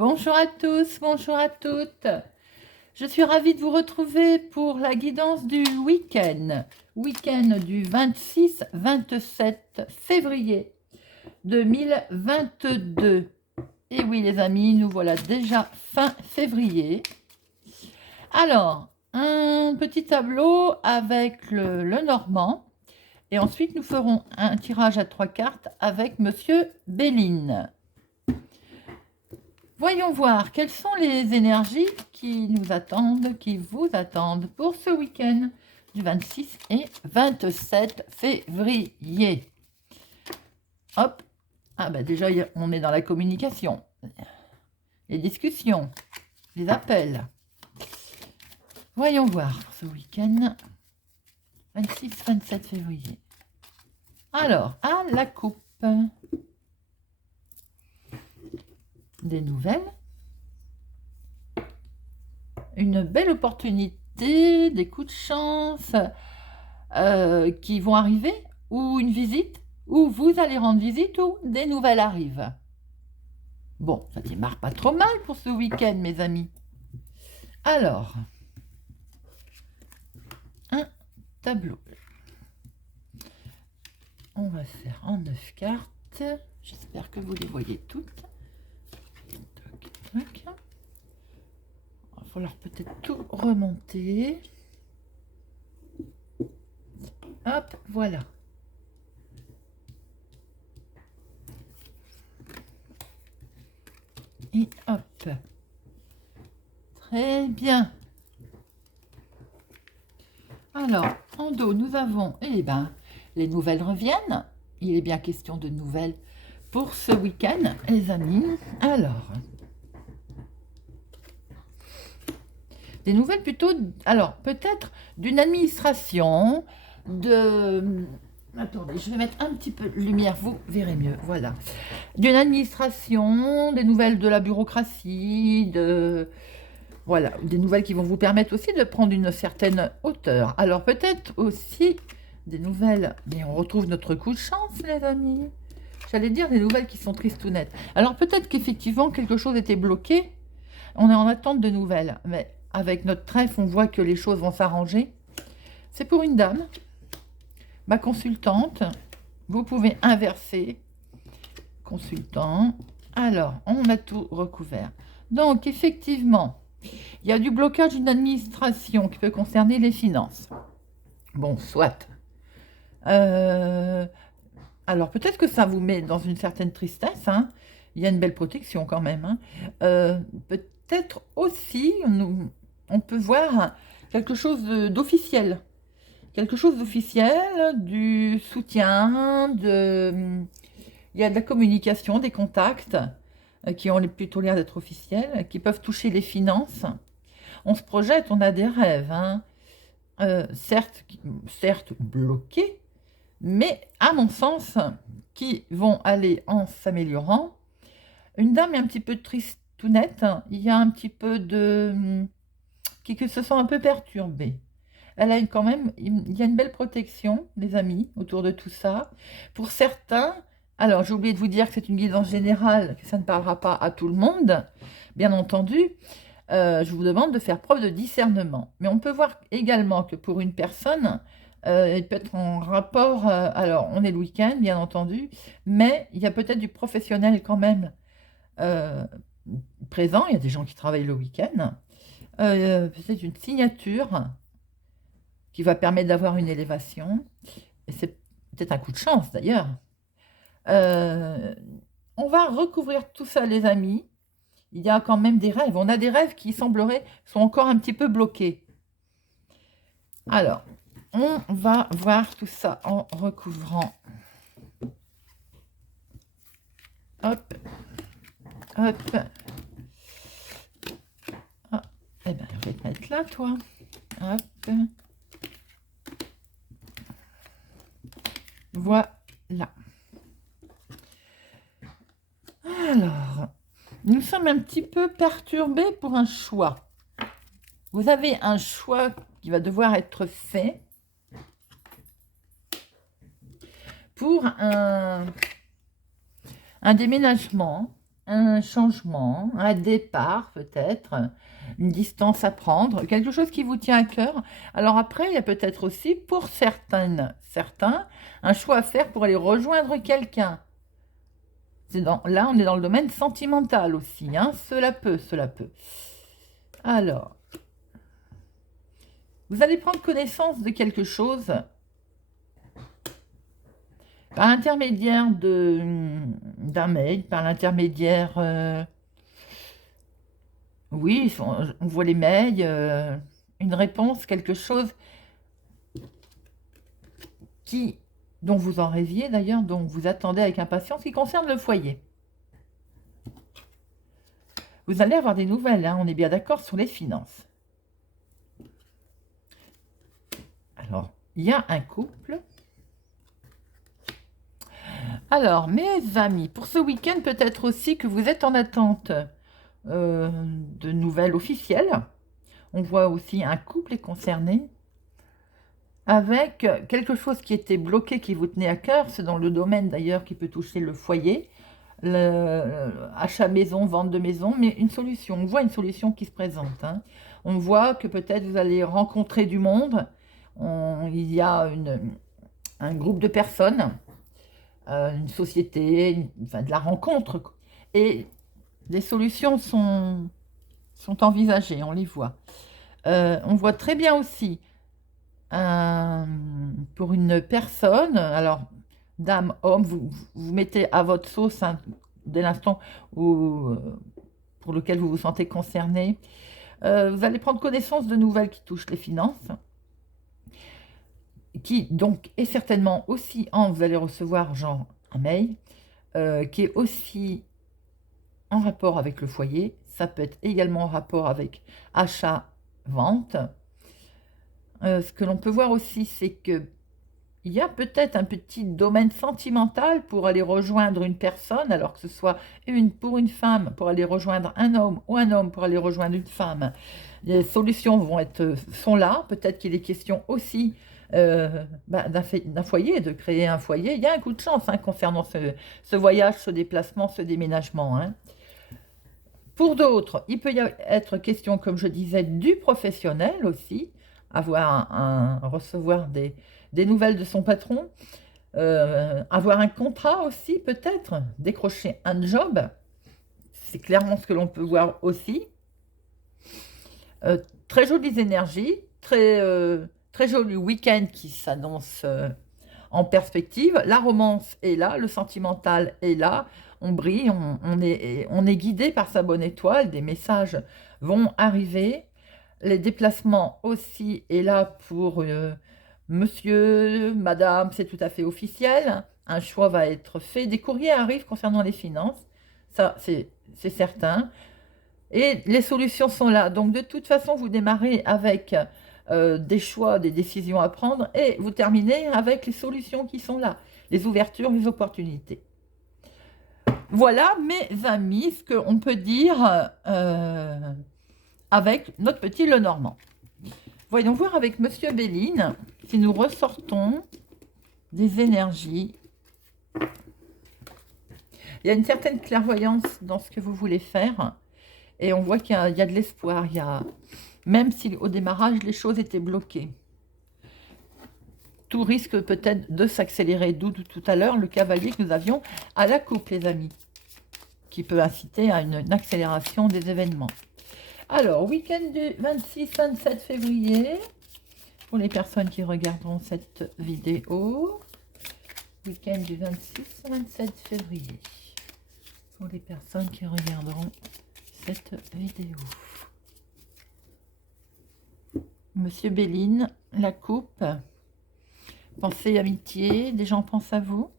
Bonjour à tous, bonjour à toutes. Je suis ravie de vous retrouver pour la guidance du week-end. Week-end du 26-27 février 2022. Et oui les amis, nous voilà déjà fin février. Alors, un petit tableau avec le Normand. Et ensuite, nous ferons un tirage à 3 cartes avec Monsieur Béline. Voyons voir quelles sont les énergies qui nous attendent, qui vous attendent pour ce week-end du 26 et 27 février. Hop, ah bah déjà on est dans la communication, les discussions, les appels. Voyons voir pour ce week-end 26-27 février. Alors, à la coupe. Des nouvelles, une belle opportunité, des coups de chance qui vont arriver, ou une visite, ou vous allez rendre visite, ou des nouvelles arrivent. Bon, ça démarre pas trop mal pour ce week-end, mes amis. Alors, un tableau. On va faire en 9 cartes. J'espère que vous les voyez toutes. Il va falloir peut-être tout remonter. Hop, voilà. Et hop. Très bien. Alors, en dos, nous avons, eh ben, les nouvelles reviennent. Il est bien question de nouvelles pour ce week-end, les amis. Alors, des nouvelles plutôt, alors peut-être d'une administration, de... Attendez, je vais mettre un petit peu de lumière, vous verrez mieux, voilà. D'une administration, des nouvelles de la bureaucratie, voilà, des nouvelles qui vont vous permettre aussi de prendre une certaine hauteur. Alors peut-être aussi des nouvelles, mais on retrouve notre coup de chance, les amis. J'allais dire des nouvelles qui sont tristes ou nettes. Alors peut-être qu'effectivement quelque chose était bloqué, on est en attente de nouvelles, mais avec notre trèfle, on voit que les choses vont s'arranger. C'est pour une dame, ma consultante. Vous pouvez inverser. Consultant. Alors, on a tout recouvert. Donc, effectivement, il y a du blocage d'une administration qui peut concerner les finances. Bon, soit. Alors, peut-être que ça vous met dans une certaine tristesse. Hein. Il y a une belle protection quand même. Hein. Peut-être aussi, on peut voir quelque chose d'officiel. Quelque chose d'officiel, du soutien, il y a de la communication, des contacts qui ont plutôt l'air d'être officiels, qui peuvent toucher les finances. On se projette, on a des rêves, hein. Certes bloqués, mais à mon sens, qui vont aller en s'améliorant. Une dame est un petit peu tristounette, il y a un petit peu de... qui se sent un peu perturbée. Elle a quand même, il y a une belle protection, les amis, autour de tout ça. Pour certains, alors j'ai oublié de vous dire que c'est une guidance générale, que ça ne parlera pas à tout le monde, bien entendu. Je vous demande de faire preuve de discernement. Mais on peut voir également que pour une personne, elle peut être en rapport, alors on est le week-end, bien entendu, mais il y a peut-être du professionnel quand même présent. Il y a des gens qui travaillent le week-end. Peut-être une signature qui va permettre d'avoir une élévation. Et c'est peut-être un coup de chance d'ailleurs. On va recouvrir tout ça, les amis. Il y a quand même des rêves. On a des rêves qui sembleraient sont encore un petit peu bloqués. Alors, on va voir tout ça en recouvrant. Hop, hop. Ah, eh bien, je vais te mettre là, toi. Hop. Voilà. Alors, nous sommes un petit peu perturbés pour un choix. Vous avez un choix qui va devoir être fait pour un déménagement, un changement, un départ peut-être, une distance à prendre, quelque chose qui vous tient à cœur. Alors après, il y a peut-être aussi pour certains, un choix à faire pour aller rejoindre quelqu'un. Là, on est dans le domaine sentimental aussi, hein. Cela peut, cela peut. Alors, vous allez prendre connaissance de quelque chose par l'intermédiaire d'un mail, par l'intermédiaire... oui, on voit les mails, une réponse, quelque chose dont vous en rêviez d'ailleurs, dont vous attendez avec impatience, qui concerne le foyer. Vous allez avoir des nouvelles, hein, on est bien d'accord sur les finances. Alors, il y a un couple. Alors, mes amis, pour ce week-end, peut-être aussi que vous êtes en attente de nouvelles officielles. On voit aussi un couple est concerné avec quelque chose qui était bloqué, qui vous tenait à cœur. C'est dans le domaine d'ailleurs qui peut toucher le foyer, achat maison, vente de maison, mais une solution. On voit une solution qui se présente, hein. On voit que peut-être vous allez rencontrer du monde. Il y a un groupe de personnes, une société, enfin de la rencontre. Et les solutions sont envisagées, on les voit. On voit très bien aussi, pour une personne, alors dame, homme, vous mettez à votre sauce, hein, dès l'instant pour lequel vous vous sentez concerné. Vous allez prendre connaissance de nouvelles qui touchent les finances, qui donc est certainement aussi, vous allez recevoir genre un mail, qui est aussi en rapport avec le foyer. Ça peut être également en rapport avec achat, vente. Ce que l'on peut voir aussi, c'est que il y a peut-être un petit domaine sentimental pour aller rejoindre une personne, alors que ce soit pour une femme, pour aller rejoindre un homme, ou un homme pour aller rejoindre une femme. Les solutions sont là. Peut-être qu'il est question aussi d'un foyer, de créer un foyer. Il y a un coup de chance, hein, concernant ce voyage, ce déplacement, ce déménagement, hein. Pour d'autres, il peut y être question, comme je disais, du professionnel aussi, recevoir des nouvelles de son patron, avoir un contrat aussi peut-être, décrocher un job, c'est clairement ce que l'on peut voir aussi. Très jolies énergies, très joli week-end qui s'annonce en perspective. La romance est là, le sentimental est là, on brille, on est guidé par sa bonne étoile, des messages vont arriver. Les déplacements aussi est là pour monsieur, madame, c'est tout à fait officiel. Un choix va être fait. Des courriers arrivent concernant les finances, ça c'est certain. Et les solutions sont là. Donc de toute façon, vous démarrez avec des choix, des décisions à prendre et vous terminez avec les solutions qui sont là, les ouvertures, les opportunités. Voilà, mes amis, ce qu'on peut dire avec notre petit Lenormand. Voyons voir avec Monsieur Béline si nous ressortons des énergies. Il y a une certaine clairvoyance dans ce que vous voulez faire et on voit qu'il y a de l'espoir. Même si au démarrage les choses étaient bloquées. Tout risque peut-être de s'accélérer, d'où tout à l'heure le cavalier que nous avions à la coupe, les amis, qui peut inciter à une accélération des événements. Alors, week-end du 26-27 février, pour les personnes qui regarderont cette vidéo. Week-end du 26-27 février, pour les personnes qui regarderont cette vidéo. Monsieur Béline, la coupe, pensée, amitié, des gens pensent à vous,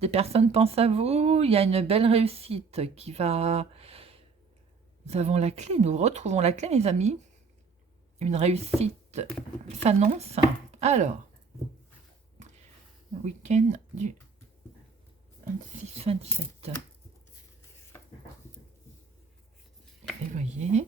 des personnes pensent à vous, il y a une belle réussite qui va... Nous avons la clé, nous retrouvons la clé, mes amis. Une réussite s'annonce. Alors, week-end du 26-27 février.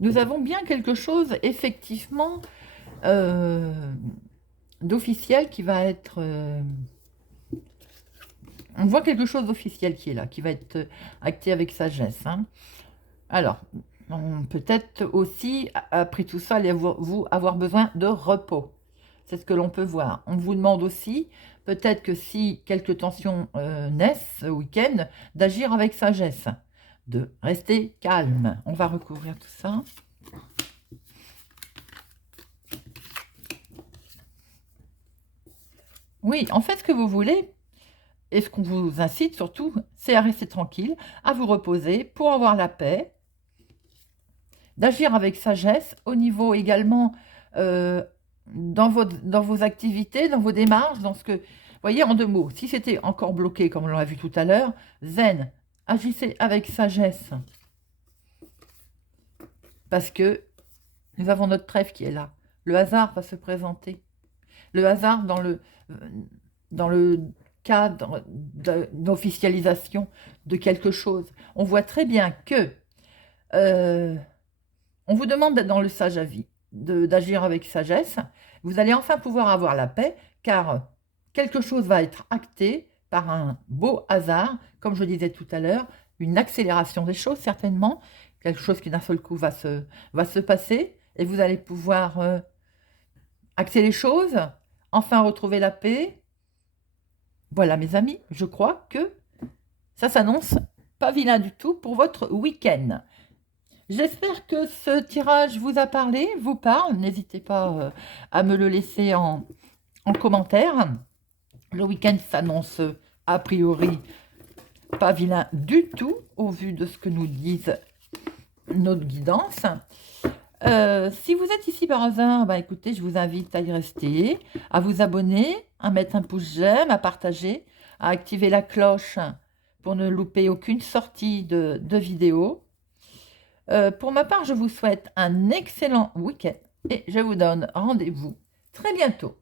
Nous avons bien quelque chose, effectivement, d'officiel qui va être... on voit quelque chose d'officiel qui est là, qui va être acté avec sagesse. Hein. Alors, peut-être aussi, après tout ça, allez-vous avoir besoin de repos. C'est ce que l'on peut voir. On vous demande aussi, peut-être que si quelques tensions naissent ce week-end, d'agir avec sagesse, de rester calme. On va recouvrir tout ça. Oui, en fait, ce que vous voulez, et ce qu'on vous incite surtout, c'est à rester tranquille, à vous reposer pour avoir la paix, d'agir avec sagesse, au niveau également dans vos activités, dans vos démarches, dans ce que... Vous voyez, en deux mots, si c'était encore bloqué, comme on l'a vu tout à l'heure, zen, agissez avec sagesse. Parce que nous avons notre trèfle qui est là. Le hasard va se présenter. Le hasard dans le cadre d'officialisation de quelque chose. On voit très bien que on vous demande d'être dans le sage avis, d'agir avec sagesse. Vous allez enfin pouvoir avoir la paix, car quelque chose va être acté par un beau hasard, comme je disais tout à l'heure, une accélération des choses certainement, quelque chose qui d'un seul coup va se passer, et vous allez pouvoir axer les choses, enfin retrouver la paix. Voilà mes amis, je crois que ça s'annonce pas vilain du tout pour votre week-end. J'espère que ce tirage vous a parlé, vous parle. N'hésitez pas à me le laisser en commentaire. Le week-end s'annonce a priori pas vilain du tout au vu de ce que nous disent nos guidances. Si vous êtes ici par hasard, bah écoutez, je vous invite à y rester, à vous abonner, à mettre un pouce j'aime, à partager, à activer la cloche pour ne louper aucune sortie de vidéo. Pour ma part, je vous souhaite un excellent week-end et je vous donne rendez-vous très bientôt